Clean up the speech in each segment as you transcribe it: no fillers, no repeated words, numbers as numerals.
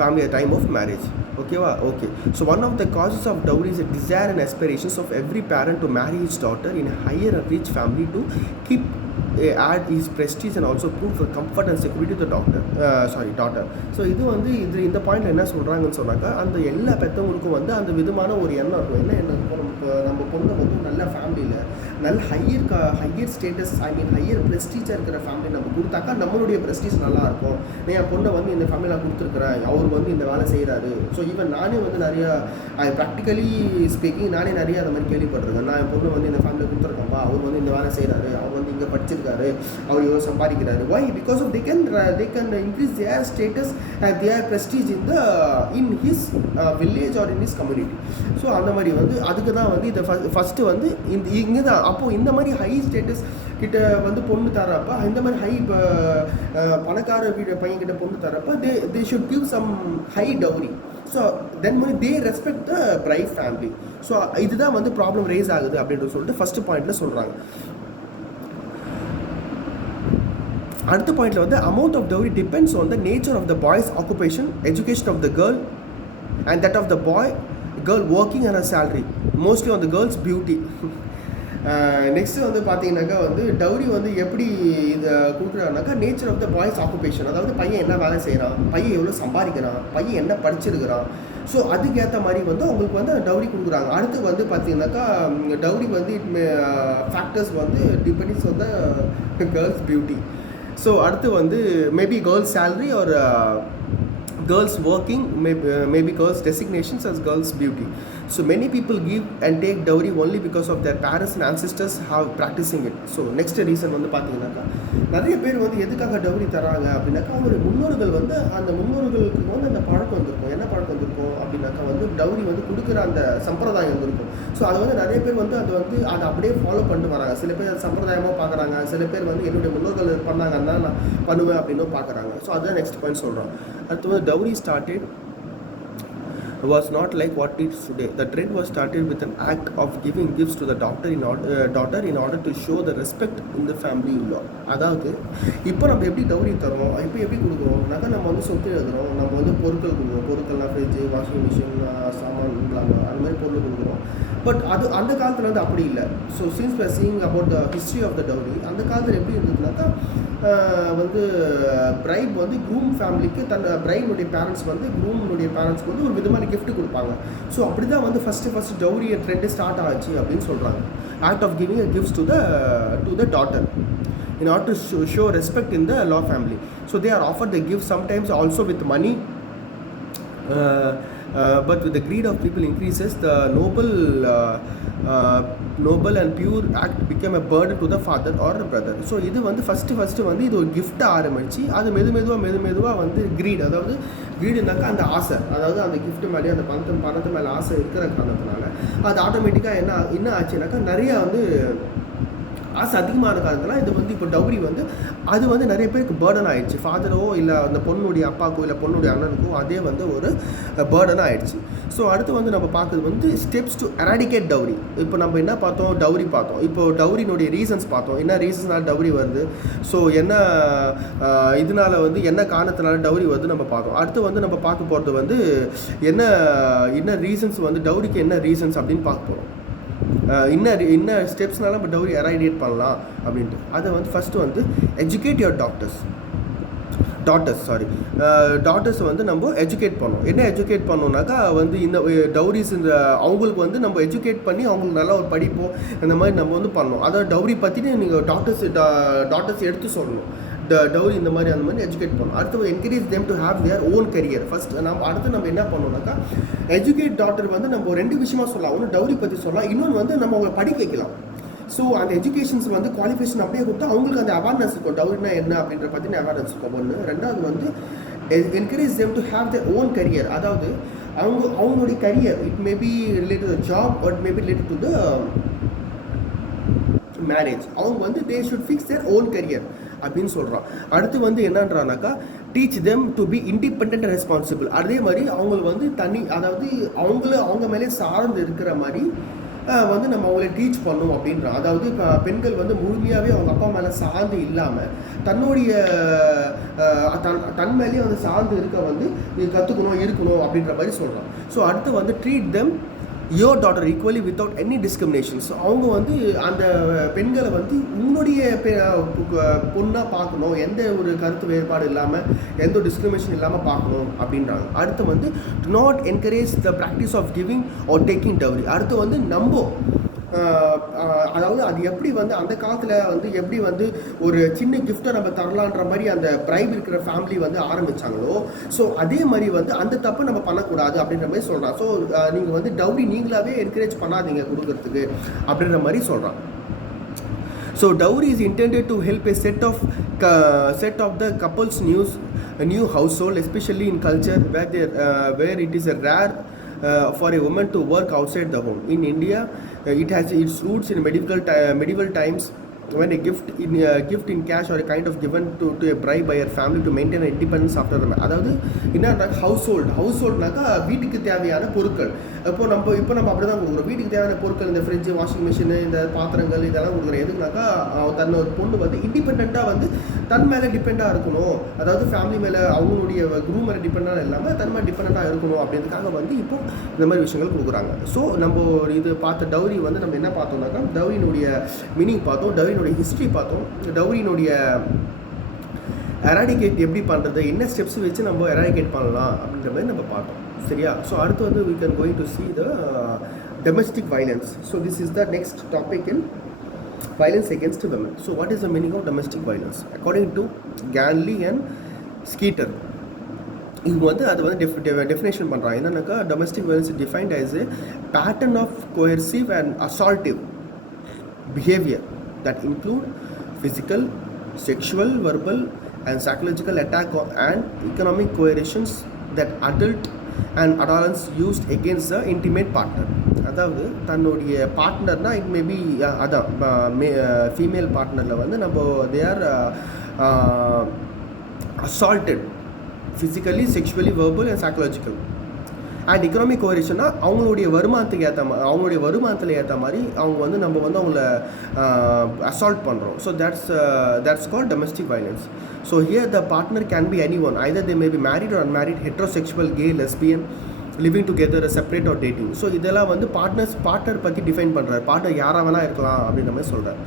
family at the time of marriage. Okay. So one of the causes of dowry is a desire and aspirations of every parent to marry his daughter in a higher and rich family to keep add his prestige and also prove for comfort and security to the daughter. So இது வந்து இந்த பாயிண்ட்ல என்ன சொல்கிறாங்கன்னு சொன்னாக்கா, அந்த எல்லா பெற்றவங்களுக்கும் வந்து அந்த விதமான ஒரு எண்ணம் இருக்கும். என்ன எண்ணம் இருக்கும், நம்ம பொண்ணை வந்து நல்ல ஃபேமிலியில் நல்ல ஹையர் ஸ்டேட்டஸ், ஹையர் ப்ரெஸ்டீஜாக இருக்கிற ஃபேமிலி நம்ம கொடுத்தாக்கா நம்மளுடைய ப்ரெஸ்டீஜ் நல்லாயிருக்கும். என் பொண்ணை வந்து இந்த ஃபேமிலி நான் கொடுத்துருக்குறேன், அவர் வந்து இந்த வேலை செய்கிறாரு. ஸோ ஈவன் நானே வந்து நிறையா ப்ராக்டிக்கலி ஸ்பீக்கிங் நானே நிறைய அந்த மாதிரி கேள்விப்பட்டிருக்கேன். நான் என் பொண்ணு வந்து இந்த ஃபேமிலியில் கொடுத்துருக்கேன்ப்பா, அவர் வந்து இந்த வேலை செய்கிறாரு, அவர் வந்து இங்கே படிச்சிருக்காரு, அவர் இவ்வளோ சம்பாதிக்கிறாரு. Why? Because of they can increase their status and their prestige in his village or in his community. So அந்த மாதிரி வந்து அதுக்கு தான் வந்து இதை ஃபஸ்ட்டு வந்து இங்கே தான் அப்போது இந்த மாதிரி ஹை ஸ்டேட்டஸ் கிட்ட வந்து பொண்ணு தரப்போ, இந்த மாதிரி ஹை பணக்கார பையன்கிட்ட பொண்ணு தரப்போ they should give some high dowry. So then வந்து they respect the bride family. So இதுதான் வந்து ப்ராப்ளம் ரைஸ் ஆகுது அப்படின்ட்டு சொல்லிட்டு ஃபஸ்ட்டு பாயிண்டில் சொல்கிறாங்க. அடுத்த பாயிண்ட்ல வந்து amount of dowry depends on the nature of the boy's occupation, education of the girl and that of the girl working and a salary, mostly on the girls beauty. Next வந்து பார்த்தீங்கன்னாக்கா வந்து dowry வந்து எப்படி இதை கொடுக்குறாங்கனாக்கா, nature of the boy's occupation, அதாவது பையன் என்ன வேலை செய்கிறான், பையன் எவ்வளோ சம்பாதிக்கிறான், பையன் என்ன படிச்சிருக்கிறான். ஸோ அதுக்கேற்ற மாதிரி வந்து அவங்களுக்கு வந்து டவுரி கொடுக்குறாங்க. அடுத்து வந்து பார்த்தீங்கன்னாக்கா டவுரி வந்து ஃபேக்டர்ஸ் வந்து depends on the girls beauty. So அடுத்து வந்து maybe girls salary or girls working, maybe girls designations as girls beauty. So many people give and take dowry only because of their parents and ancestors have practicing it. So next reason வந்து பார்த்தீங்கன்னாக்கா, நிறைய பேர் வந்து எதுக்காக dowry தராங்க அப்படின்னாக்கா, அவங்களுடைய முன்னோர்கள் வந்து அந்த முன்னோர்களுக்கு வந்து அந்த பழக்கம் வந்திருக்கும். என்ன பழக்கம் வந்திருக்கும் அப்படின்னாக்கா வந்து டவுரி வந்து கொடுக்குற அந்த சம்பிரதாயம் வந்திருக்கும். ஸோ அதை வந்து நிறைய பேர் வந்து அதை அப்படியே ஃபாலோ பண்ணிட்டு வராங்க. சில பேர் அது சம்பிரதாயமாக பார்க்குறாங்க, சில பேர் வந்து என்னுடைய முன்னோர்கள் பண்ணாங்கன்னா நான் பண்ணுவேன் அப்படின்னு பார்க்குறாங்க. ஸோ அதுதான் நெக்ஸ்ட் பாயிண்ட் சொல்கிறோம். அடுத்து வந்து dowry started was not like what it is today. The trend was started with an act of giving gifts to the daughter in order to show the respect in the family law. அதாவது இப்போ நம்ம எப்படி dowry தரோம், இப்போ எப்படி கொடுக்குறோம்னாக்கா, நம்ம வந்து சொத்து எழுதுகிறோம், நம்ம வந்து பொருட்கள் கொடுக்குறோம், பொருட்கள்லாம் ஃப்ரிட்ஜு, வாஷிங் மிஷின், சாமான், அந்த மாதிரி பொருள் கொடுக்குறோம். பட் அது அந்த காலத்தில் வந்து அப்படி இல்லை. So since we are seeing about the history of the dowry, அந்த காலத்தில் எப்படி இருந்ததுனாக்கா வந்து பிரைட் வந்து க்ரூம் ஃபேமிலிக்கு பிரைடுடைய பேரண்ட்ஸ் வந்து க்ரூமுடைய பேரண்ட்ஸ்க்கு வந்து ஒரு விதமான கிஃப்ட் கொடுப்பாங்க. ஸோ அப்படி தான் வந்து ஃபஸ்ட்டு டவுரி ட்ரெண்டு ஸ்டார்ட் ஆச்சு அப்படின்னு சொல்கிறாங்க. Act of giving a gifts to the daughter in order to show respect in the law family. So they are offered the gift sometimes also with money. But with the greed of people increases, the noble and pure act became a burden to the father or the brother. So இது வந்து first வந்து இது ஒரு கிஃப்ட்டாக ஆரம்பிச்சு அது மெதுவாக வந்து greet, அதாவது கிரீடுனாக்கா அந்த ஆசை, அதாவது அந்த கிஃப்ட் மேலே அந்த பணத்து மேலே ஆசை இருக்கிற காரணத்தினால அது ஆட்டோமேட்டிக்காக என்ன ஆச்சுனாக்கா நிறையா வந்து ஆசை அதிகமான காலத்தில் இது வந்து இப்போ டவுரி வந்து அது வந்து நிறைய பேருக்கு பேர்டன் ஆகிடுச்சு. ஃபாதரோ இல்லை அந்த பொண்ணுடைய அப்பாக்கோ இல்லை பொண்ணுடைய அண்ணனுக்கோ அதே வந்து ஒரு பேர்டனாக ஆகிடுச்சு. ஸோ அடுத்து வந்து நம்ம பார்க்குறது வந்து ஸ்டெப்ஸ் டு எராடிகேட் டவுரி. இப்போ நம்ம என்ன பார்த்தோம், டவுரி பார்த்தோம். இப்போ டவுரினுடைய ரீசன்ஸ் பார்த்தோம், என்ன ரீசன்ஸ்னால டவுரி வருது, ஸோ என்ன இதனால் வந்து என்ன காரணத்தினால டவுரி வருது நம்ம பார்த்தோம். அடுத்து வந்து நம்ம பார்க்க போகிறது வந்து என்ன ரீசன்ஸ் வந்து டவுரிக்கு என்ன ரீசன்ஸ் அப்படின்னு பார்க்க போகிறோம். என்ன ஸ்டெப்ஸ்னால நம்ம டவுரி எராடிகேட் பண்ணலாம் அப்படின்ட்டு. அதை வந்து ஃபஸ்ட்டு வந்து எஜுகேட் யுவர் டாட்டர்ஸ் வந்து நம்ம எஜுகேட் பண்ணோம். என்ன எஜுகேட் பண்ணோம்னாக்கா வந்து இந்த டவுரிஸ் அவங்களுக்கு வந்து நம்ம எஜுகேட் பண்ணி அவங்களுக்கு நல்லா ஒரு படிப்போம் இந்த மாதிரி நம்ம வந்து பண்ணோம். அதாவது டவுரி பற்றினு நீங்கள் டாட்டர்ஸ் எடுத்து சொல்லணும். டவுரி இந்த மாதிரி அந்த மாதிரி எஜுகேட் பண்ணணும். அடுத்து encourage them to have their own career. அடுத்து நம்ம என்ன பண்ணோம்னாக்கா, எஜுகேட் டாட்டர் வந்து நம்ம ரெண்டு விஷயமா சொல்லலாம். ஒன்று டவுரி பற்றி சொல்லலாம், இன்னொன்று வந்து நம்ம அவங்களை படிக்க வைக்கலாம். ஸோ அந்த எஜுகேஷன்ஸ் வந்து குவாலிஃபிகேஷன் அப்படியே கொடுத்தா அவங்களுக்கு அந்த அவேர்னஸ் இருக்கும், டவுரினா என்ன அப்படின்ற பற்றின அவேர்னஸ் இருக்கும் ஒன்று. ரெண்டாவது வந்து encourage them to have their own career, அதாவது அவங்களுடைய career it may be related to the job or it may be related to the marriage. அவங்க வந்து they should fix their own career அப்படின்னு சொல்கிறான். அடுத்து வந்து என்னன்றானாக்கா, teach them to be independent responsible. அதே மாதிரி அவங்களுக்கு வந்து அதாவது அவங்க மேலே சார்ந்து இருக்கிற மாதிரி வந்து நம்ம அவங்கள டீச் பண்ணணும் அப்படின்றான். அதாவது பெண்கள் வந்து முழுமையாகவே அவங்க அப்பா மேலே சார்ந்து இல்லாமல் தன்னுடைய தன் மேலேயே வந்து சார்ந்து இருக்க வந்து கற்றுக்கணும் இருக்கணும் அப்படின்ற மாதிரி சொல்கிறான். ஸோ அடுத்து வந்து treat them your daughter equally without any discriminations. அவங்க வந்து அந்த பெண்களை வந்து உன்னுடைய பொண்ணாக பார்க்கணும், எந்த ஒரு கருத்து வேறுபாடு இல்லாமல் எந்த ஒரு டிஸ்கிரிமினேஷன் இல்லாமல் பார்க்கணும் அப்படின்றாங்க. அடுத்து வந்து to not encourage the practice of giving or taking dowry. அடுத்து வந்து அதாவது அது எப்படி வந்து அந்த காலத்தில் வந்து எப்படி வந்து ஒரு சின்ன கிஃப்ட்டை நம்ம தரலான்ற மாதிரி அந்த பிரைப் இருக்கிற ஃபேமிலி வந்து ஆரம்பித்தாங்களோ, ஸோ அதே மாதிரி வந்து அந்த தப்பு நம்ம பண்ணக்கூடாது அப்படின்ற மாதிரி சொல்கிறான். ஸோ நீங்கள் வந்து டவுரி நீங்களாகவே என்கரேஜ் பண்ணாதீங்க கொடுக்கறதுக்கு அப்படின்ற மாதிரி சொல்கிறான். So dowry is intended to help a set of the couple's new household, especially in culture where it is a rare for a woman to work outside the home. In India, it has its roots in medieval times, when a gift in cash or a kind of given to a bride by her family to maintain independence after the marriage. அதாவது என்ன ஹவுஸ்ஹோல்ட்னாக்கா வீட்டுக்கு தேவையான பொருட்கள். இப்போ நம்ம அப்படி தான் கொடுக்குறோம். வீட்டுக்கு தேவையான பொருட்கள், இந்த ஃப்ரிட்ஜு, வாஷிங் மிஷின், இந்த பாத்திரங்கள் இதெல்லாம் கொடுக்குறோம். எதுக்குனாக்கா தன்னோட பொண்ணு வந்து இண்டிபெண்ட்டாக வந்து தன் மேலே டிபெண்டாக இருக்கணும். அதாவது ஃபேமிலி மேலே அவங்களுடைய குரூப் மேலே டிபெண்டாக இல்லாமல் தன் மேலே டிபெண்டாக இருக்கணும் அப்படின்றதுக்காக வந்து இப்போ இந்த மாதிரி விஷயங்கள் கொடுக்குறாங்க. ஸோ நம்ம இது பார்த்த டவுரி வந்து நம்ம என்ன பார்த்தோம்னாக்கா டவுரியினுடைய மீனிங் பார்த்தோம், டவுரியினுடைய ஹிஸ்ட்ரி பார்த்தோம், டவுரியினுடைய எராடிகேட் எப்படி பண்ணுறது, என்ன ஸ்டெப்ஸ் வச்சு நம்ம எராடிகேட் பண்ணலாம் அப்படின்ற மாதிரி நம்ம பார்த்தோம். சரியா? ஸோ அடுத்து வந்து we can going to see the domestic violence. So this is the next topic in violence against women. So what is the meaning of domestic violence? According to Ganley and Skeeter, இவங்க வந்து அது வந்து definition பண்ணுறாங்க. என்னன்னாக்கா domestic violence is defined as a pattern of coercive and assaultive behavior that include physical, sexual, verbal and psychological attack and economic coercions that adult and adolescents used against the intimate partner. அதாவது தன்னுடைய பார்ட்னர்னால் it maybe அதான் female பார்ட்னரில் வந்து நம்ம they are assaulted physically, sexually, verbal and psychological. And economic கோரிஷன்னா அவங்களுடைய வருமானத்துக்கு ஏற்ற மாதிரி அவங்க வந்து நம்ம வந்து அவங்கள அசால்ட் பண்ணுறோம். So that's called domestic violence. So here the partner can be anyone, either they may be married or unmarried, heterosexual, gay, lesbian, living together, separate or dating. So இதெல்லாம் வந்து பார்ட்னர் பற்றி டிஃபைன் பண்ணுறாரு. Partner யாராக வேணால் இருக்கலாம் அப்படின்ற மாதிரி சொல்கிறார்.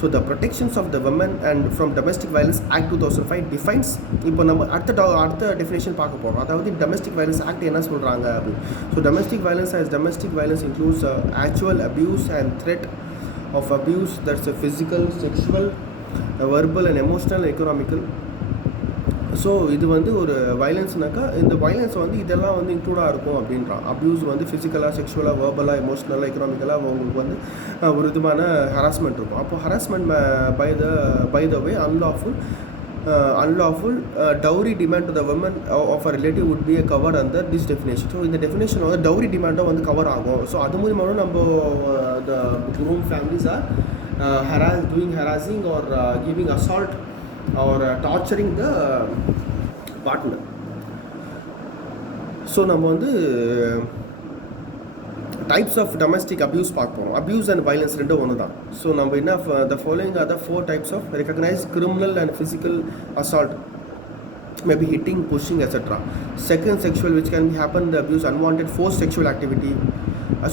So the protections of the women and from domestic violence act 2005 defines. இப்போ நம்ம அடுத்த டெஃபினேஷன் பார்க்க போகிறோம். அதாவது டொமஸ்டிக் வயலன்ஸ் ஆக்ட் என்ன சொல்கிறாங்க அப்படின்னு. So domestic violence includes actual abuse and threat of abuse, that's physical, sexual, verbal and emotional, economical. So இது வந்து ஒரு வயலன்ஸ்னாக்கா இந்த வயலன்ஸ் வந்து இதெல்லாம் வந்து இன்க்ளூடாக இருக்கும் அப்படின்றான். அப்யூஸ் வந்து ஃபிசிக்கலாக, செக்ஷுவலாக, வேர்பலாக, எமோஷ்னலாக, எக்கனாமிக்கலாக அவங்களுக்கு வந்து ஒரு விதமான ஹராஸ்மெண்ட் இருக்கும். அப்போ harassment by the way unlawful dowry demand to the women of a relative would be covered under this definition. So இந்த டெஃபினேஷன் வந்து டவுரி டிமாண்டும் வந்து கவர் ஆகும். ஸோ அது மூலியமாக நம்ம the groom families are doing harassing or giving assault or torturing the partner. So நம்ம வந்து types of domestic abuse பார்க்க போகிறோம். அப்யூஸ் அண்ட் வயலன்ஸ் ரெண்டும் ஒன்று தான். ஸோ நம்ம என்ன the following R the 4 types of recognized criminal and physical assault, maybe hitting, pushing, etc. Second, sexual, which can happen the abuse, unwanted forced sexual activity.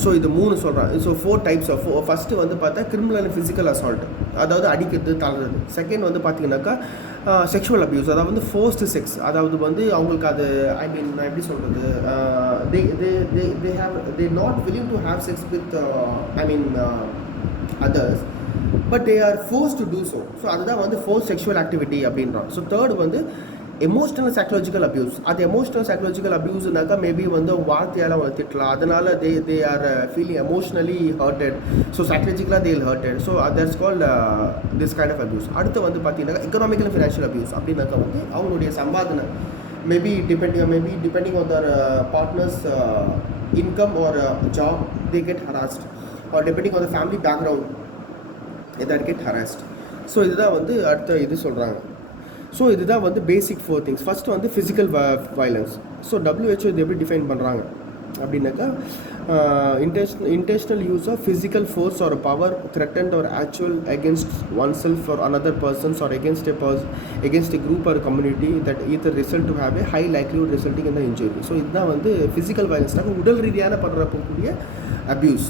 So இது 3 சொல்கிறான். So 4 types of first வந்து பார்த்தா criminal and physical assault, அதாவது அடிக்கிறது, தள்ளுறது. Second வந்து பார்த்தீங்கன்னாக்கா sexual abuse, அதாவது வந்து ஃபோர்ஸ்டு செக்ஸ், அதாவது வந்து அவங்களுக்கு அது நான் எப்படி சொல்கிறது, they not willing to have sex with others, but they are forced to do so. So அதுதான் வந்து ஃபோர்ஸ் செக்ஷுவல் ஆக்டிவிட்டி அப்படின்றான். ஸோ தேர்ட் வந்து எமோஷ்னல் சைக்கலாஜிக்கல் அப்யூஸ். அது எமோஷ்னல் சைக்கலாஜிக்கல் அப்யூஸ்னாக்கா மேபி வந்து வார்த்தையால் அவங்க திட்டலாம், அதனால் they are feeling emotionally hurted, so சைக்கலாஜிக்கலாக they hurted. So that's called this kind of abuse. அடுத்து வந்து பார்த்தீங்கன்னா எக்கனாமிக்கல் அண்ட் ஃபினான்ஷியல் அப்யூஸ் அப்படின்னாக்கா வந்து அவங்களுடைய சம்பாதனை maybe depending on their partner's income or job, they get harassed, or depending on the family background, they get harassed. So இதுதான் வந்து அடுத்த இது சொல்கிறாங்க. ஸோ இதுதான் வந்து பேசிக் 4 things. ஃபஸ்ட்டு வந்து ஃபிசிக்கல் வயலன்ஸ். ஸோ WHO இது எப்படி டிஃபைன் பண்ணுறாங்க அப்படின்னாக்கா intentional use of physical force or power threatened or actual against oneself or another persons or against a group or a community that either result to have a high likelihood resulting in the injury. So இதுதான் வந்து physical வயலன்ஸ்னாக்க உடல் ரீதியான படுறக்கூடிய abuse,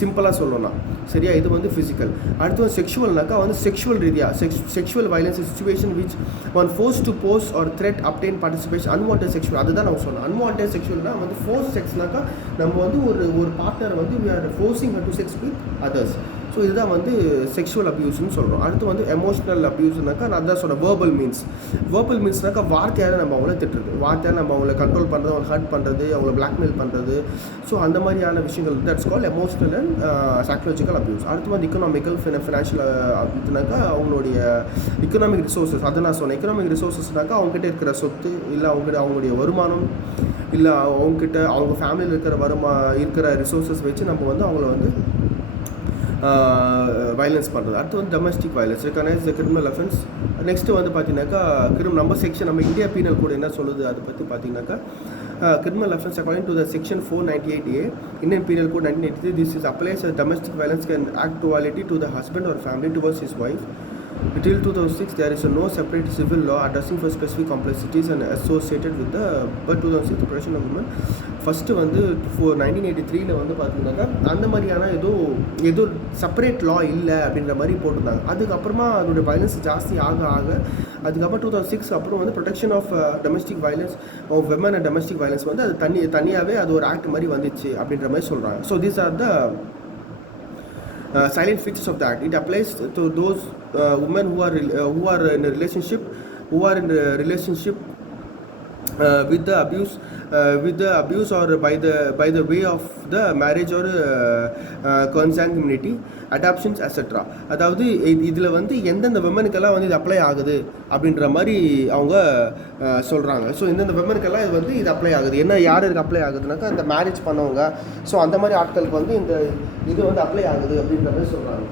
சிம்பிளாக சொல்லணும்னா சரியா. இது வந்து physical. அடுத்து வந்து செக்ஷுவல்னாக்கா வந்து செக்ஷுவல் ரீதியாக sexual violence situation which one force to pose or threat obtain participation unwanted sexual. அதுதான் நம்ம சொன்னோம். அன்வான்டட் செக்ஷுவல்னா வந்து ஃபோர்ஸ் செக்ஸ்னாக்கா நம்ம வந்து ஒரு பார்ட்னர் வந்து we are forcing her to sex with others. So இதுதான் வந்து செக்ஷுவல் அப்யூஸ்ன்னு சொல்கிறோம். அடுத்து வந்து எமோஷ்னல் அப்யூஸ்னாக்கா நான் தான் சொன்னேன் வேர்பல் மீன்ஸ்னாக்கா வார்த்தையால் நம்ம அவங்கள திட்டுறது, வார்த்தையால் நம்ம அவங்கள கண்ட்ரோல் பண்ணுறது, அவங்களை ஹர்ட் பண்ணுறது, அவங்கள பிளாக்மெயில் பண்ணுறது. ஸோ அந்த மாதிரியான விஷயங்கள் that's call emotional and psychological abuse. அடுத்து வந்து இக்கனாமிக்கல் ஃபினான்ஷியல் அப்யூஸ்னாக்கா அவங்களுடைய இக்கனாமிக் ரிசோர்ஸஸ். அதை நான் சொன்னேன். இக்கனாமிக் ரிசோர்ஸஸ்னாக்கா அவங்ககிட்ட இருக்கிற சொத்து இல்லை அவங்களுடைய வருமானம் இல்லை அவங்ககிட்ட அவங்க ஃபேமிலியில் இருக்கிற ரிசோர்ஸஸ் வச்சு நம்ம வந்து அவங்கள வந்து வயலன்ஸ் பண்ணுறது. அடுத்து வந்து டொமஸ்டிக் வயலன்ஸ் ரெகனைஸ் த கிரிமினல் அஃபென்ஸ். நெக்ஸ்ட்டு வந்து பார்த்தீங்கன்னாக்கா நம்ம செக்ஷன் நம்ம இந்தியா பீனல் கோட் என்ன சொல்லுது அதை பற்றி பார்த்தீங்கன்னாக்கா criminal offense according to the section 498A Indian Penal Code 1983, this is applies as domestic violence can act duality to the husband or family towards his wife. Till 2006 there is no separate civil law addressing for specific complexities and associated with the 2006 protection of women. First வந்து 1983 வந்து பார்த்தீங்கன்னாக்கா அந்த மாதிரியான ஏதோ separate லா இல்லை அப்படின்ற மாதிரி போட்டிருந்தாங்க. அதுக்கப்புறமா அதோடய வயலன்ஸ் ஜாஸ்தி ஆக அதுக்கப்புறம் 2006 அப்புறம் வந்து protection of domestic violence of women and domestic violence வந்து அது தனியாகவே அது ஒரு ஆக்ட் மாதிரி வந்துச்சு அப்படின்ற மாதிரி சொல்கிறாங்க. So these R the silent features of the act. It applies to those women who are in a relationship with the abuse or by the way of the marriage or consanguinity, adoptions etc. அதாவது இதில் வந்து எந்தெந்த விமனுக்கெல்லாம் வந்து இது apply ஆகுது அப்படின்ற மாதிரி அவங்க சொல்கிறாங்க. ஸோ எந்தெந்த விமனுக்கெல்லாம் இது வந்து இது அப்ளை ஆகுது, என்ன யாருக்கு அப்ளை ஆகுதுனாக்கா அந்த மேரேஜ் பண்ணவங்க, ஸோ அந்த மாதிரி ஆட்களுக்கு வந்து இந்த இது வந்து அப்ளை ஆகுது அப்படின்ற மாதிரி சொல்கிறாங்க.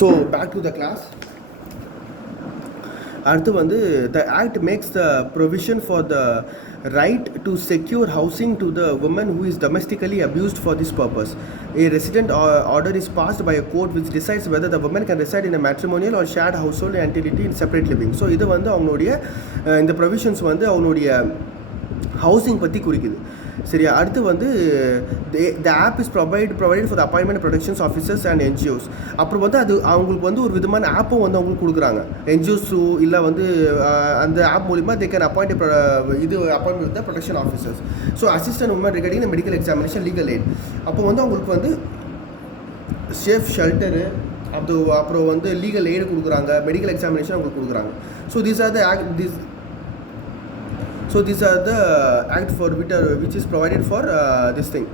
So back to the class. அடுத்து வந்து the act makes the provision for the right to secure housing to the woman who is domestically abused for this purpose. A resident order is passed by a court which decides whether the woman can reside in a matrimonial or shared household entity in separate living. So இது வந்து அவங்களுடைய இந்த provisions வந்து அவங்களுடைய housing பற்றி குறிக்குது சரியா. அடுத்து வந்து the app is provided for the appointment protections officers and NGOs. அப்புறம் வந்து அது அவங்களுக்கு வந்து ஒரு விதமான ஆப்பும் வந்து அவங்களுக்கு கொடுக்குறாங்க. NGOs இல்லை வந்து அந்த ஆப் மூலிமா they can appoint appointment with the protection officers. So assistant women regarding the medical examination, legal aid. அப்போ வந்து அவங்களுக்கு வந்து சேஃப் ஷெல்டரு அப்புறம் வந்து லீகல் எய்டு கொடுக்குறாங்க, மெடிக்கல் எக்ஸாமினேஷன் அவங்களுக்கு கொடுக்குறாங்க. So these are the act for which is provided for this thing.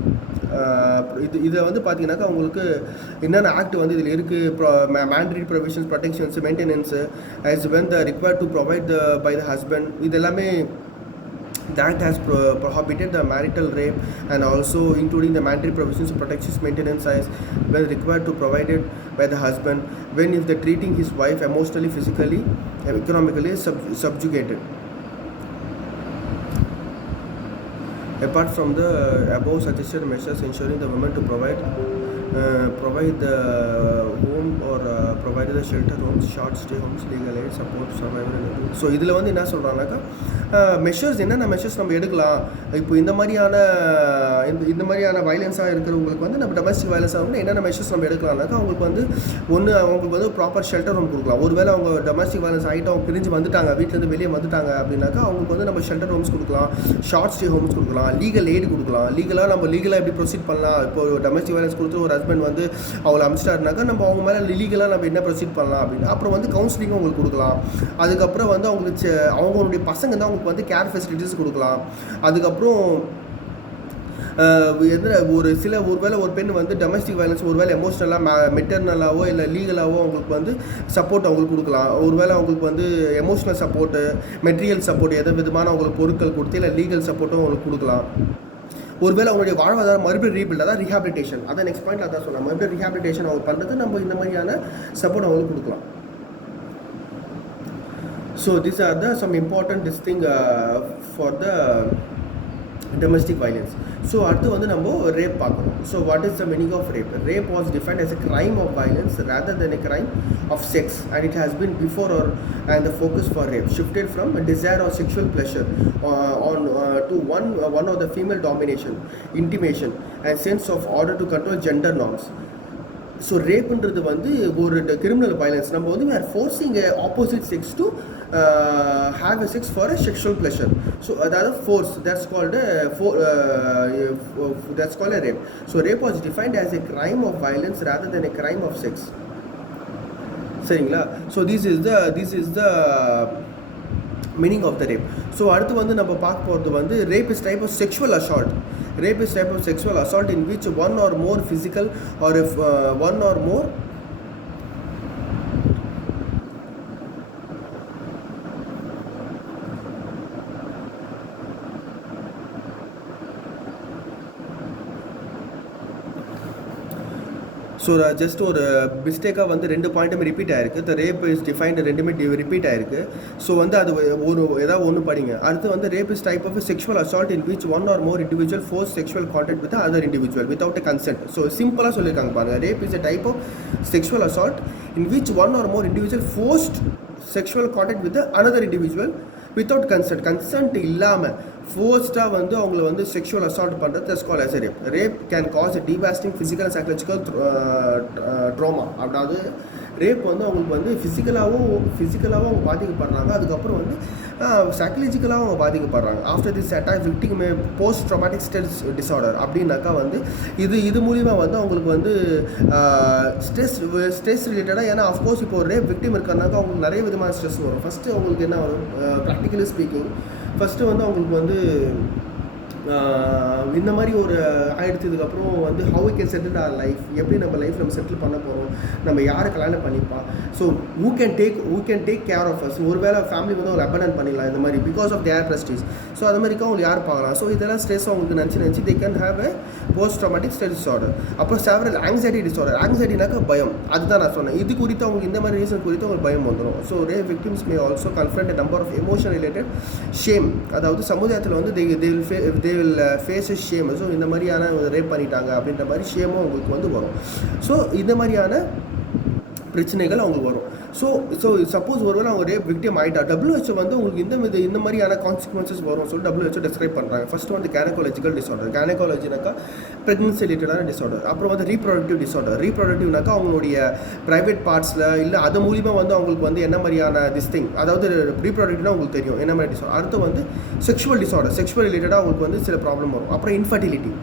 இதை வந்து பார்த்தீங்கன்னாக்கா உங்களுக்கு என்னென்ன ஆக்ட் வந்து இதில் இருக்குது, mandatory provisions, protections, maintenance as when the required to provide by the husband. இது எல்லாமே that has prohibited the marital rape and also including the mandatory provisions of protections, maintenance as when required to provided by the husband when if the treating his wife emotionally, physically, economically subjugated. Apart from the above suggested measures ensuring the women to provide the home or provide the shelter homes, short stay homes, legal aid, support, survival and everything. So இதில் வந்து என்ன சொல்கிறாங்கனாக்கா measures என்னென்ன measures நம்ம எடுக்கலாம். இப்போ இந்த மாதிரியான வயலன்ஸாக இருக்கிறவங்களுக்கு வந்து நம்ம டொமஸ்டிக் வயலன்ஸ் ஆகும் என்னென்ன மெஷர்ஸ் நம்ம எடுக்கலாம்னாக்கா அவங்களுக்கு வந்து ப்ராப்பர் ஷெல்டர் ஹோம் கொடுக்கலாம். ஒருவேளை அவங்க டொமஸ்டிக் வயலன்ஸ் ஆகிட்டு அவங்க பிரிஞ்சு வந்துட்டாங்க, வீட்டிலேருந்து வெளியே வந்துட்டாங்க அப்படின்னாக்கா அவங்களுக்கு வந்து நம்ம ஷெல்டர் ஹோம்ஸ் கொடுக்கலாம், ஷார்ட் ஸ்டே ஹோம்ஸ் கொடுக்கலாம், லீகல் எய்டு கொடுக்கலாம். லீகலாக எப்படி ப்ரொசீட் பண்ணலாம். இப்போ டொமஸ்டிக் வயலன்ஸ் கொடுத்து ஒரு ஹஸ்பண்ட் வந்து அவங்களை அமிச்சிட்டாருனாக்கா நம்ம அவங்க மேலே லீகலாக நம்ம என்ன ப்ரொசீட் பண்ணலாம் அப்படின்னு. அப்புறம் வந்து கவுன்சிலிங்கும் அவங்களுக்கு கொடுக்கலாம். அதுக்கப்புறம் வந்து அவங்களுடைய பசங்க தான் அவங்களுக்கு வந்து கேர் ஃபெசிலிட்டிஸ் கொடுக்கலாம். அதுக்கப்புறம் ஒரு வேளை ஒரு பெண் வந்து டொமஸ்டிக் வயலன்ஸ் ஒரு வேளை எமோஷ்னலாக மெட்டர்னலாவோ இல்லை லீகலாவோ அவங்களுக்கு வந்து சப்போர்ட் அவங்களுக்கு கொடுக்கலாம். ஒரு வேளை அவங்களுக்கு வந்து எமோஷ்னல் சப்போர்ட்டு, மெட்டீரியல் சப்போர்ட் எதை விதமான அவங்களுக்கு பொருட்கள் கொடுத்து இல்லை லீகல் சப்போர்ட்டும் அவங்களுக்கு கொடுக்கலாம். ஒருவேளை அவங்களுடைய வாழ்வாதாரம் மறுபடியும் ரீபில்ட், அதான் ரீஹாபிலிட்டேஷன். அதான் நெக்ஸ்ட் பாயிண்ட் அதான் சொன்னேன். மறுபடியும் ரீஹாபிலிட்டேஷன் அவங்க பண்ணுறது நம்ம இந்த மாதிரியான சப்போர்ட் அவங்களுக்கு கொடுக்கலாம். So these are the some important this thing for the domestic violence. So அடுத்து வந்து நம்ம ரேப் பார்க்கணும். So what is the meaning of rape? Rape was defined as a crime of violence rather than a crime of sex, and it has been before or and the focus for rape shifted from a desire or sexual pleasure to one of the female domination, intimation and sense of order to control gender norms. So ரேப்புன்றது வந்து ஒரு criminal violence. நம்ம வந்து we are forcing a opposite sex to have a sex for a sexual pleasure. So அதாவது force, that's called a rape. So rape was defined as a crime of violence rather than a crime of sex. சரிங்களா? So this is the meaning of the rape. So அடுத்து வந்து நம்ம பார்க்க போகிறது வந்து rape is type of sexual assault. Rape is type of sexual assault in which one or more physical or if one or more so just ஒரு மிஸ்டேக்காக வந்து 2 பாயிண்ட்டுமே ரிப்பீட் ஆயிருக்கு. த ரேப் இஸ் டிஃபைன்டு ரெண்டுமே ரிப்பீட் ஆயிருக்கு. So வந்து அது ஏதாவது ஒன்று படிங்க. அடுத்து வந்து rape is type of sexual assault in which one or more individual force sexual contact with other individual without a consent. So சிம்பிளாக சொல்லியிருக்காங்க பாருங்கள். Rape is a type of sexual assault in which one or more individual forced sexual contact with another individual without consent இல்லாமல் ஃபோர்ஸ்டாக வந்து அவங்கள வந்து sexual assault பண்ணுறது that's called as a rape. Rape can cause a devastating physical and psychological trauma. அதாவது ரேப் வந்து அவங்களுக்கு வந்து ஃபிசிக்கலாகவும் அவங்க பாதிக்கப்படுறாங்க. அதுக்கப்புறம் வந்து சைக்கலஜிக்கலாகவும் அவங்க பாதிக்கப்படுறாங்க. After this attack victim post dramatic stress disorder அப்படின்னாக்கா வந்து இது மூலிமா வந்து அவங்களுக்கு வந்து ஸ்ட்ரெஸ் ரிலேட்டடாக, ஏன்னா அஃப்கோர்ஸ் இப்போ ஒரு ரேப் விக்டிம் இருக்கிறனாக்கா அவங்களுக்கு நிறைய விதமான ஸ்ட்ரெஸ் வரும். ஃபஸ்ட்டு அவங்களுக்கு என்ன வரும், ப்ராக்டிக்கலி ஸ்பீக்கிங் ஃபஸ்ட்டு வந்து அவங்களுக்கு வந்து இந்த மாதிரி ஒரு ஆயிடுச்சதுக்கப்புறம் வந்து how can settle R life, எப்படி நம்ம லைஃப் நம்ம செட்டில் பண்ண போகிறோம், நம்ம யாரை கல்யாணம் பண்ணிப்பா, so who can take care of us. ஒரு வேளை ஃபேமிலி வந்து ஒரு அபண்டன் பண்ணிடலாம் இந்த மாதிரி because of their prestige. So அது மாதிரிக்கா அவங்களுக்கு யார் பார்க்கலாம். ஸோ இதெல்லாம் ஸ்ட்ரெஸ் அவங்களுக்கு நினச்சி they can have a post dramatic stress disorder. அப்புறம் செவரல் ஆங்ஸைட்டி டிஸார்டர். ஆங்ஸைட்டினாக்கா பயம், அதுதான் நான் சொன்னேன். இது குறித்து அவங்களுக்கு இந்த மாதிரி ரீசன் குறித்து அவங்களுக்கு பயம் வந்துடும். So rape victims may also confront a number of emotion related shame. அதாவது சமுதாயத்தில் வந்து they will face a shame. So இந்த மாதிரியான ரேப் பண்ணிட்டாங்க அப்படின்ற மாதிரி ஷேமும் அவங்களுக்கு வந்து வரும். ஸோ இந்த மாதிரியான பிரச்சனைகள் அவங்களுக்கு வரும். ஸோ சப்போஸ் ஒருவேளை அவங்க ரேப் விக்டிம் ஆகிட்டா WHO வந்து உங்களுக்கு இந்த மாதிரியான கான்சிக்வன்சஸ் வரும் சொல்லி WHO டிஸ்கிரைப் பண்ணுறாங்க. ஃபஸ்ட்டு வந்து கேனகாலஜிக்கல் டிஸார்டர். கேனகாலஜினாக்கா ப்ரெக்னன்சி ரிலேட்டடான டிஸார்டர். அப்புறம் வந்து ரீப்ரொடக்டிவ் டிஸார்டர். ரீப்ரொடக்டிவ்னாக்கா அவங்களுடைய ப்ரைவேட் பார்ட்ஸில் இல்லை அது மூலிமா வந்து அவங்களுக்கு வந்து என்ன மாதிரியான திங், அதாவது ரீப்ரொடக்டிவ்னா உங்களுக்கு தெரியும் என்ன மாதிரி டிஸார்டர். அடுத்து வந்து செக்ஷுவல் டிஸார்டர். செக்ஷுவல் ரிலேட்டடாக அவங்களுக்கு வந்து சில ப்ராப்ளம் வரும். அப்புறம் இன்ஃபர்டிலிட்டி.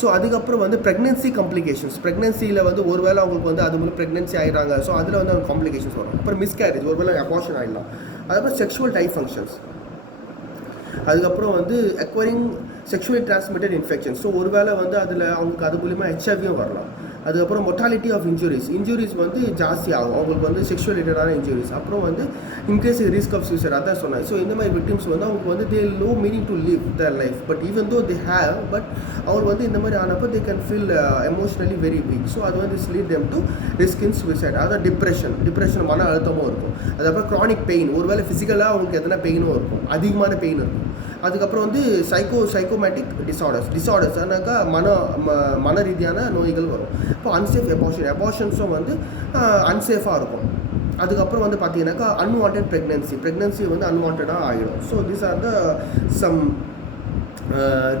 ஸோ அதுக்கப்புறம் வந்து ப்ரெக்னென்சி காம்ப்ளிகேஷன்ஸ். ப்ரெக்னென்சியில் வந்து ஒரு வேளை அவங்களுக்கு வந்து அது மூலம் ப்ரெக்னென்சி ஆகிடுறாங்க. ஸோ அதில் வந்து அவங்க காம்ப்ளிகேஷன்ஸ் வரும். அப்புறம் மிஸ்கேரேஜ், ஒரு வேளை அபார்ஷன் ஆகிடலாம். அதுக்கப்புறம் செக்ஷுவல் டைப் ஃபங்க்ஷன்ஸ். அதுக்கப்புறம் வந்து அக்வரிங் செக்ஷுவலி டிரான்ஸ்மிட்டட் இன்ஃபெக்ஷன். ஸோ ஒரு வேளை வந்து அதில் அவங்களுக்கு அது மூலிமா HIV வரலாம். அதுக்கப்புறம் மொட்டாலிட்டி ஆஃப் இன்ஜுரிஸ் வந்து ஜாஸ்தி ஆகும் அவங்களுக்கு வந்து செக்ஷுவல் ரிலேட்டடான இன்ஜுரிஸ். அப்புறம் வந்து இன்க்ரீஸ் ரிஸ்க் ஆஃப் சூசைட், அதான் சொன்னேன். ஸோ இந்த மாதிரி விக்டிம்ஸ் வந்து அவங்களுக்கு வந்து they no meaning to live their life, but even though they have, but அவங்க வந்து இந்த மாதிரி ஆனப்போ they can feel emotionally very weak. So அது வந்து lead them to risk in suicide. அதாவது டிப்ரெஷன் மன அழுத்தமும் இருக்கும். அதுக்கப்புறம் க்ரானிக் பெயின், ஒருவேளை ஃபிசிக்கலாக அவங்களுக்கு எத்தனை பெயினும் இருக்கும், அதிகமான பெயின் இருக்கும். அதுக்கப்புறம் வந்து சைக்கோமேட்டிக் டிஸார்டர்ஸ் ஆனாக்கா மன ரீதியான நோய்கள் வரும். இப்போ அன்சேஃப் எபார்ஷன்ஸும் வந்து அன்சேஃபாக இருக்கும். அதுக்கப்புறம் வந்து பார்த்தீங்கன்னாக்கா அன்வான்ட் ப்ரெக்னன்சி வந்து அன்வான்டாக ஆகிடும். So these R the some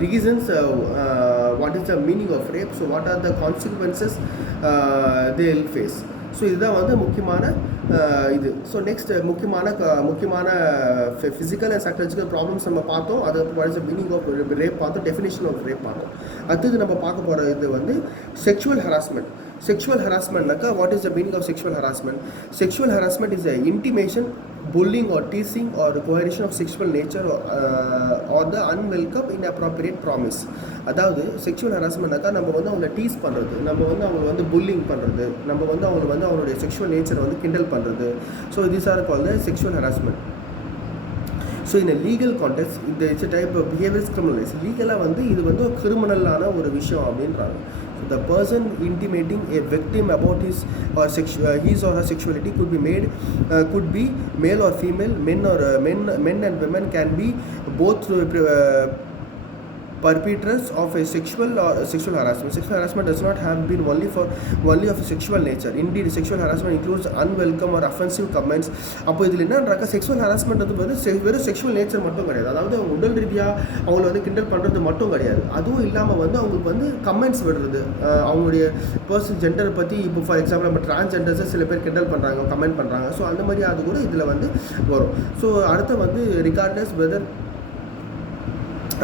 reasons what is the meaning of rape. So what are the consequences they will face. So இதுதான் வந்து முக்கியமான இது. ஸோ நெக்ஸ்ட் முக்கியமான ஃபிசிக்கல் அண்ட் சைக்காலஜிக்கல் ப்ராப்ளம்ஸ் நம்ம பார்த்தோம். அது what is the meaning of rape பார்த்தோம், definition of rape பார்த்தோம். அடுத்தது நம்ம பார்க்க போகிற இது வந்து செக்ஷுவல் ஹராஸ்மெண்ட்னாக்கா what is the meaning of sexual harassment. Sexual harassment is a intimidation bullying or teasing or coercion of sexual nature or the unwelcome inappropriate promise. அதாவது செக்ஷுவல் ஹராஸ்மெண்ட்னாக்கா நம்ம வந்து அவங்கள டீஸ் பண்ணுறது, நம்ம வந்து அவங்களை வந்து புல்லிங் பண்ணுறது, நம்ம வந்து அவங்களை வந்து அவங்களுடைய செக்ஷுவல் நேச்சரை வந்து கிண்டல் பண்ணுறது. So these are called the sexual harassment. So இந்த லீகல் கான்டெக்ட் இந்த it's type of behaviours criminalise. லீகலாக வந்து இது வந்து ஒரு கிரிமினலான ஒரு விஷயம் அப்படின்றாங்க. So the person intimidating a victim about his or her sexuality could be male or female, men and women can be both perpetrators of a sexual harassment. Sexual harassment does not have been only of a sexual nature. Indeed, sexual harassment includes unwelcome or offensive comments. அப்போ இதில் என்னன்றாக்க sexual harassment வந்து வெறும் sexual nature மட்டும் கிடையாது. அதாவது அவங்க உடல் ரீதியாக அவங்களை வந்து கிண்டல் பண்ணுறது மட்டும் கிடையாது. அதுவும் இல்லாமல் வந்து அவங்களுக்கு வந்து கமெண்ட்ஸ் விடுறது, அவங்களுடைய பர்சன் ஜெண்டரை பற்றி. இப்போ ஃபார் எக்ஸாம்பிள் நம்ம டிரான்ஸ்ஜெண்டர்ஸை சில பேர் கிண்டல் பண்ணுறாங்க, கமெண்ட் பண்ணுறாங்க. ஸோ அந்த மாதிரி அது கூட இதில் வந்து வரும். ஸோ அடுத்து வந்து regardless whether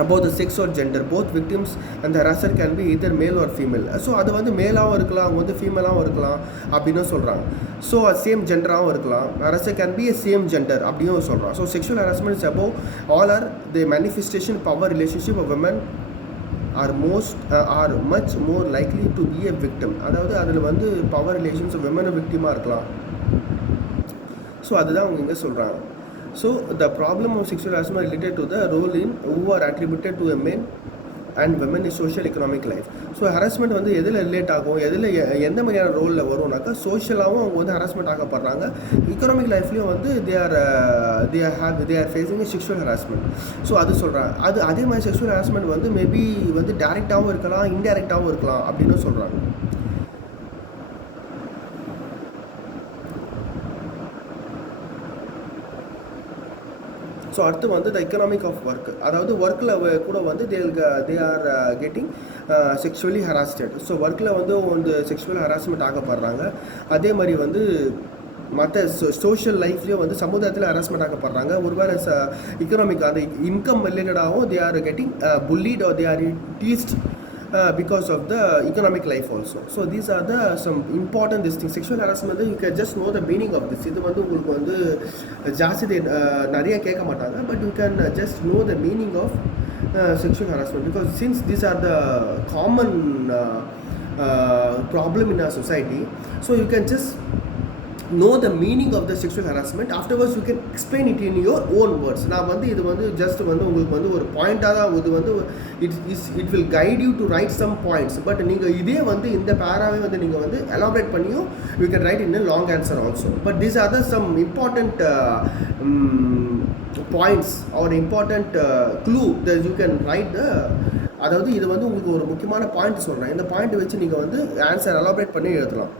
about the sex or gender, both victims and the harasser can be either male or female. So அது வந்து மேலாகவும் இருக்கலாம், அவங்க வந்து ஃபீமேலாகவும் இருக்கலாம் அப்படின்னு சொல்கிறாங்க. ஸோ சேம் ஜெண்டராகவும் இருக்கலாம். harasser can be a same gender அப்படியும் சொல்கிறாங்க. So sexual harassment is above all are the manifestation power relationship of women are much more likely to be a victim. அதாவது அதில் வந்து பவர் ரிலேஷன்ஸ் விமன் விக்டிமாக இருக்கலாம். So அதுதான் அவங்க இங்கே சொல்கிறாங்க. So the problem of sexual harassment related to the role in who are attributed to a men and women in social economic life. So harassment வந்து எதில் ரிலேட் ஆகும், எதில் எந்த மாதிரியான ரோலில் வரும்னாக்கா சோஷியலாகவும் அவங்க வந்து ஹராஸ்மெண்ட் ஆகப்படுறாங்க. எக்கனாமிக் லைஃப்லேயும் வந்து they are facing a sexual harassment. So அது சொல்கிறாங்க. அதே மாதிரி செக்ஷுவல் ஹராஸ்மெண்ட் வந்து மேபி வந்து டைரெக்டாகவும் இருக்கலாம், இன்டைரக்டாகவும் இருக்கலாம் அப்படின்னு சொல்கிறாங்க. ஸோ அடுத்து வந்து த எக்கனாமிக் ஆஃப் ஒர்க். அதாவது ஒர்க்கில் கூட வந்து they are getting sexually harassed. So ஒர்க்கில் வந்து செக்ஷுவல் ஹராஸ்மெண்ட் ஆகப்படுறாங்க. அதே மாதிரி வந்து மற்ற சோஷியல் லைஃப்லேயும் வந்து சமுதாயத்தில் ஹராஸ்மெண்ட் ஆகப்படுறாங்க. ஒருவேளை எக்கனாமிக் அந்த இன்கம் ரிலேட்டடாகவும் they are getting bullied or they are teased because of the economic life also. So these are the some important things. Sexual harassment, you can just know the meaning of this. இது வந்து உங்களுக்கு வந்து ஜாஸ்தி நிறைய கேட்க மாட்டாங்க, but you can just know the meaning of sexual harassment, because since these are the common problem in our society, so you can just know the meaning of the sexual harassment. Afterwards you can explain it in your own words. நான் வந்து இது வந்து just வந்து உங்களுக்கு வந்து ஒரு பாயிண்டாக தான் இது வந்து it will guide you to write some points. But நீங்கள் இதே வந்து இந்த பேராவே வந்து நீங்கள் வந்து எலாபரேட் பண்ணியும் you can write in a long answer also. But these are the some important points or important clue that you can write the. அதாவது இது வந்து உங்களுக்கு ஒரு முக்கியமான பாயிண்ட் சொல்கிறேன். இந்த பாயிண்ட் வச்சு நீங்கள் வந்து ஆன்சர் எலாபரேட் பண்ணி எழுதலாம்.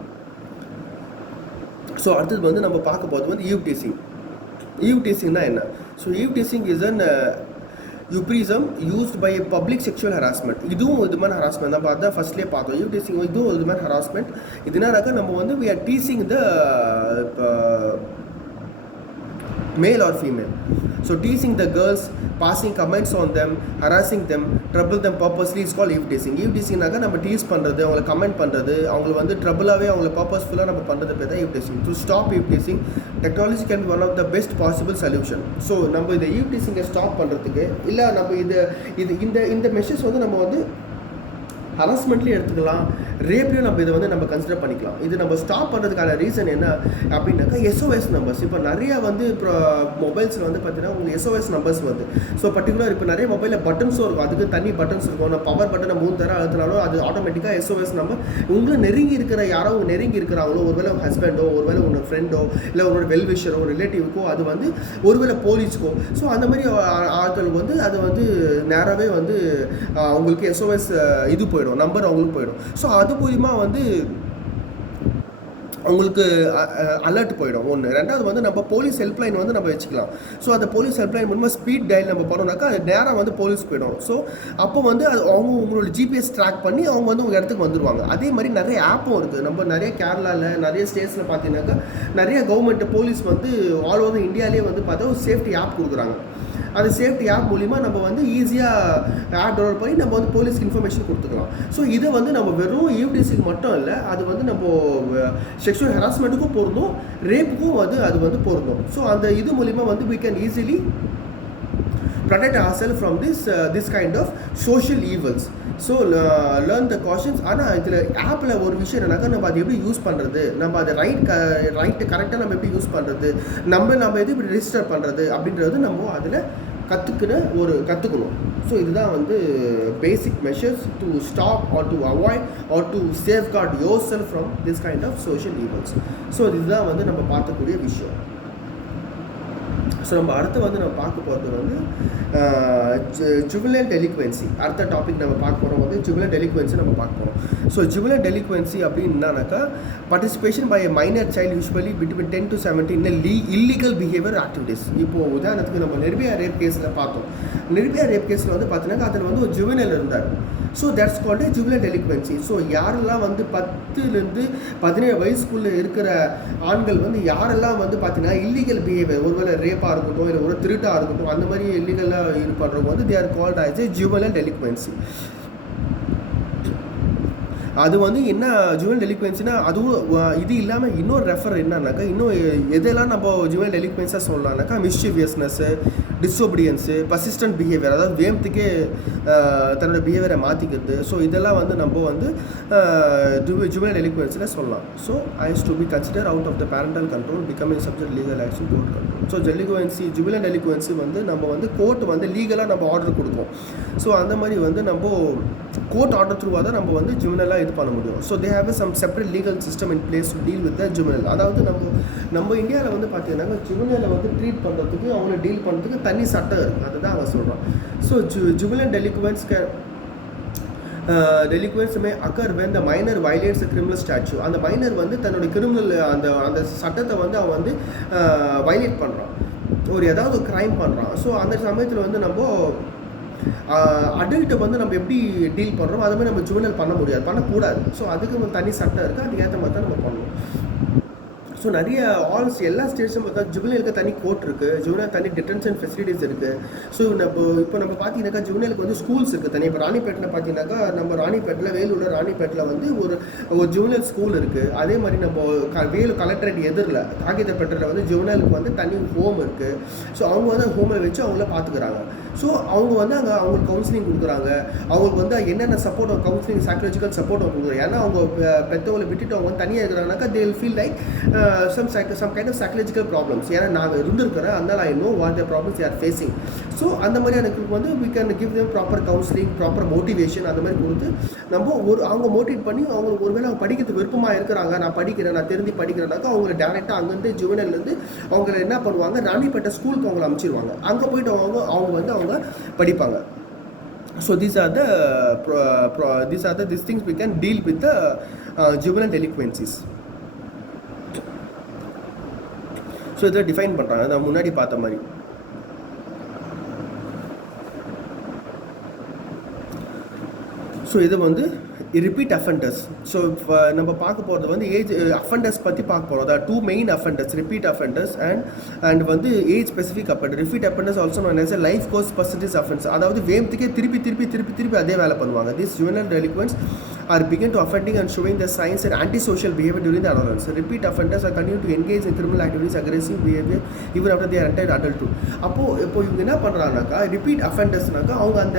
ஸோ அடுத்தது வந்து நம்ம பார்க்க போகிறது வந்து ஈவ் டீசிங். ஈவ் டீசிங்னா என்ன? So eve teasing is an euphemism used by a public sexual harassment. இதுவும் இது மாதிரி ஹராஸ்மெண்ட் நம்ம அதான் ஃபர்ஸ்ட்லேயே பார்த்தோம். ஈவ் டீசிங் இதுவும் இது மாதிரி ஹராஸ்மெண்ட். இது என்னன்னாக்கா நம்ம வந்து we are teasing the male or female. So teasing the girls, passing comments on them, harassing them, trouble them purposely is called eve teasing. Eve teasingனாக்கா நம்ம டீஸ் பண்ணுறது, அவங்களை கமெண்ட் பண்ணுறது, அவங்களை வந்து ட்ரபிளாகவே அவங்களை பர்பஸ்ஃபுல்லாக நம்ம பண்ணுறது பேர் தான் eve teasing. To stop eve teasing, technology can be one of the best possible solution. So நம்ம இந்த eve teasing-ஐ ஸ்டாப் பண்ணுறதுக்கு இல்லை நம்ம இந்த மெஷர்ஸ் வந்து நம்ம வந்து ஹராஸ்மெண்ட்லேயும் எடுத்துக்கலாம், ரேப்லேயும் நம்ம இதை வந்து நம்ம கன்சிடர் பண்ணிக்கலாம். இது நம்ம ஸ்டாப் பண்ணுறதுக்கான ரீசன் என்ன அப்படின்னாக்கா எஸ்ஓஎஸ் நம்பர்ஸ். இப்போ நிறையா வந்து இப்போ மொபைல்ஸில் வந்து பார்த்தீங்கன்னா உங்களுக்கு எஸ்ஓஎஸ் நம்பர்ஸ் வந்து ஸோ பர்டிகுலர் இப்போ நிறைய மொபைலில் பட்டன்ஸும் இருக்கும், அதுக்கு தனி பட்டன்ஸ் இருக்கும். நான் பவர் பட்டனை 3 தடவை அழுத்தினாலும் அது ஆட்டோமேட்டிக்காக எஸ்ஓஎஸ் நம்பர் உங்களுக்கு நெருங்கி இருக்கிற யாரோ நெருங்கி இருக்கிறாங்களோ, ஒருவேளை உங்கள் ஹஸ்பண்டோ, ஒருவேளை உங்கள் ஃப்ரெண்டோ, இல்லை உங்களோட வெல்விஷரோ, ரிலேட்டிவ்க்கோ, அது வந்து ஒருவேளை போலீஸ்க்கோ, ஸோ அந்த மாதிரி ஆட்கள் வந்து அது வந்து நேராகவே வந்து அவங்களுக்கு எஸ்ஓஎஸ் இது போயிடும், நம்பர் அவங்களுக்கு போயிடும். ஸோ அது மூலிமா வந்து அவங்களுக்கு அலர்ட் போயிடும். ஒன்று. ரெண்டாவது வந்து நம்ம போலீஸ் ஹெல்ப்லைன் வந்து நம்ம வச்சுக்கலாம். ஸோ அந்த போலீஸ் ஹெல்ப்லைன் மூலமாக ஸ்பீட் டயல் நம்ம பண்ணோம்னாக்கா அது நேராக வந்து போலீஸ் போயிடும். ஸோ அப்போ வந்து அது அவங்க உங்களோட ஜிபிஎஸ் ட்ராக் பண்ணி அவங்க வந்து உங்கள் இடத்துக்கு வந்துடுவாங்க. அதே மாதிரி நிறைய ஆப்பும் இருக்குது. நம்ம நிறைய கேரளாவில் நிறைய ஸ்டேட்ஸில் பார்த்தீங்கன்னாக்கா நிறைய கவர்மெண்ட் போலீஸ் வந்து ஆல் ஓவர் இந்தியாவிலே வந்து பார்த்தா ஒரு சேஃப்டி ஆப் கொடுக்குறாங்க. அந்த சேஃப்டி ஆப் மூலிமா நம்ம வந்து ஈஸியாக ஆப் டவுன்லோட் பண்ணி நம்ம வந்து போலீஸ்க்கு இன்ஃபர்மேஷன் கொடுத்துக்கலாம். ஸோ இதை வந்து நம்ம வெறும் ஈவ்டீசிங் மட்டும் இல்லை, அது வந்து நம்ம செக்ஷுவல் ஹராஸ்மெண்ட்டுக்கும் பொருந்தும், ரேப்புக்கும் அது வந்து பொருந்தும். ஸோ அந்த இது மூலிமா வந்து we can easily protect ourselves from this kind of social evils. So learn the cautions. ஆனால் இதில் ஆப்பில் ஒரு விஷயம் என்னன்னாக்கா, நம்ம அதை எப்படி யூஸ் பண்ணுறது, நம்ம அதை ரைட்டு கரெக்டாக நம்ம எப்படி யூஸ் பண்ணுறது, நம்ம எது இப்படி ரெஜிஸ்டர் பண்ணுறது அப்படின்றது நம்ம அதில் கற்றுக்கணும். ஸோ இதுதான் வந்து basic measures to stop or to avoid or to safeguard yourself from this kind of social events. So இதுதான் வந்து நம்ம பார்க்கக்கூடிய விஷயம். ஸோ நம்ம அடுத்து வந்து நம்ம பார்க்க போகிறது வந்து ஜுவனல் டெலிக்வென்சி. அடுத்த டாபிக் நம்ம பார்க்க போகிறோம் வந்து ஜுவனல் டெலிக்வென்சி நம்ம பார்க்க போகிறோம். ஸோ ஜுவனல் டெலிக்வென்சி அப்படின்னாக்கா, participation by minor child usually between 10 to 17 illegal behaviour activities. இப்போது உதாரணத்துக்கு நம்ம நிர்பயா ரேப் கேஸில் பார்த்தோம். நிர்பயா ரேப் கேஸில் வந்து பார்த்தீங்கன்னா அதில் வந்து ஒரு ஜுவனல் இருந்தார். So that's called juvenile delinquency. So யாரெல்லாம் வந்து 10 to 17 வயசுக்குள்ளே இருக்கிற ஆண்கள் வந்து யாரெல்லாம் வந்து பார்த்தீங்கன்னா இல்லீகல் பிஹேவியர், ஒருவேளை ரேப்பாக இருக்கட்டும் இல்லை ஒரு திருட்டாக இருக்கட்டும், அந்த மாதிரி இல்லீகலாக இது பண்ணுறவங்க வந்து they are called as a juvenile delinquency. அது வந்து என்ன ஜுவனல் டெலிக்வென்சினா, அதுவும் இது இல்லாமல் இன்னொரு ரெஃபர் என்னன்னாக்கா, இன்னும் எதெல்லாம் நம்ம ஜுவனல் டெலிக்வென்ஸாக சொல்லலாம்னாக்கா, மிஸ்chieviousness, டிஸ்ஒபீடியன்ஸு, பர்சிஸ்டன்ட் பிஹேவியர், அதாவது வேமத்துக்கே தன்னோட பிஹேவியரை மாற்றிக்கிறது. ஸோ இதெல்லாம் வந்து நம்ம வந்து ஜுவனல் டெலிக்வென்சியில் சொல்லலாம். So is to be consider out of the parental control, becoming subject legal action, court control. So juvenile delinquency வந்து நம்ம வந்து கோர்ட் வந்து லீகலாக நம்ம ஆர்டர் கொடுப்போம். ஸோ அந்த மாதிரி வந்து நம்ம கோர்ட் ஆர்டர் த்ரூவாக தான் நம்ம வந்து ஜுவனலாக இது பண்ண முடியும். So they have some separate legal system in place to deal with the juvenile. அதாவது நம்ம இந்தியாவில் வந்து பார்த்தீங்கன்னா ஜுவனலை வந்து ட்ரீட் பண்ணுறதுக்கு, அவங்கள டீல் பண்ணுறதுக்கு தனி சட்டம் இருக்குது. அதுதான் அவன் சொல்கிறான். So juvenile delinquents may occur when the minor violates a criminal statute. அந்த மைனர் வந்து தன்னோட கிரிமினல் அந்த சட்டத்தை வந்து அவன் வந்து வயலேட் பண்ணுறான், ஏதாவது ஒரு க்ரைம் பண்ணுறான். ஸோ அந்த சமயத்தில் வந்து நம்ம அடல்ட்டை வந்து நம்ம எப்படி டீல் பண்ணுறோம், அது மாதிரி நம்ம ஜுவனல் பண்ணக்கூடாது. ஸோ அதுக்கு தனி சட்டம் இருக்குது, அதுக்கேற்ற மாதிரி தான் நம்ம பண்ணணும். ஸோ நிறைய எல்லா ஸ்டேட்ஸும் பார்த்தா ஜுவனலுக்கு தனி கோர்ட் இருக்குது, ஜுவனல் தனி டிடென்ஷன் ஃபெசிலிட்டிஸ் இருக்குது. ஸோ இப்போ நம்ம பார்த்தீங்கன்னாக்கா ஜுவனலுக்கு வந்து ஸ்கூல்ஸ் இருக்குது தனி. இப்போ ராணிப்பேட்டில் பார்த்தீங்கன்னாக்கா, நம்ம ராணிப்பேட்டில் வேலூரில் ராணிப்பேட்டில் வந்து ஒரு ஜுவனல் ஸ்கூல் இருக்குது. அதே மாதிரி நம்ம வேலூர் கலெக்டரேட் எதிரில் காகிதப்பேட்டையில் வந்து ஜுவனலுக்கு வந்து தனி ஹோம் இருக்குது. ஸோ அவங்க வந்து ஹோமில் வச்சு அவங்கள பார்த்துக்கிறாங்க. ஸோ அவங்க வந்து அங்கே அவங்களுக்கு கவுன்சிலிங் கொடுக்குறாங்க, அவங்களுக்கு வந்து என்னென்ன சப்போர்ட், கவுன்சிலிங், சைக்கலாஜிக்கல் சப்போர்ட் அவங்க கொடுக்குறாங்க. ஏன்னா அவங்க பெற்றவங்களை விட்டுட்டு அவங்க வந்து தனியாக இருக்கிறாங்கனாக்கா they will feel like some kind of psychological problems. ஏன்னா நான் இருந்திருக்கிறேன், அதனால் I know what the problems they are facing. So அந்த மாதிரியான வந்து we can give them proper counseling, proper motivation, அந்த மாதிரி கொடுத்து நம்ம அவங்க மோட்டிவேட் பண்ணி, அவங்க ஒருவேளை அவங்க படிக்கிறதுக்கு விருப்பமாக இருக்கிறாங்க, நான் தெரிஞ்சு படிக்கிறேன்னாக்கா அவங்களை டேரெக்டாக அங்கேருந்து ஜுவனல்லேருந்து அவங்கள என்ன பண்ணுவாங்க, ராணிப்பேட்டை ஸ்கூலுக்கு அவங்களை அனுப்பிச்சிருவாங்க. அங்கே போய்ட்டு அவங்க படிப்பாங்க. So these are these things we can deal with the juvenile delinquencies. So இதில் டிஃபைன் பண்ணுறாங்க, நான் முன்னாடி பார்த்த மாதிரி. ஸோ இது வந்து ரிப்பீட் அஃபெண்டர்ஸ். ஸோ நம்ம பார்க்க போகிறது வந்து ஏஜ் அஃபெண்டர்ஸ் பற்றி பார்க்க போகிறோம். அதாவது 2 main offenders, repeat offenders and வந்து age specific offender. Repeat offenders also known as a life course percentage offense. அதாவது வேமத்துக்கே திருப்பி அதே வேலை பண்ணுவாங்க. These juvenile delinquents are begin to offending and showing the signs and antisocial behavior during the adolescence. Repeat offenders are continue to engage in criminal activities, aggressive behavior even after they are entered adulthood. இப்போ இவங்க என்ன பண்ணுறாங்கனாக்கா, repeat அஃபெண்டர்ஸ்னாக்கா அவங்க அந்த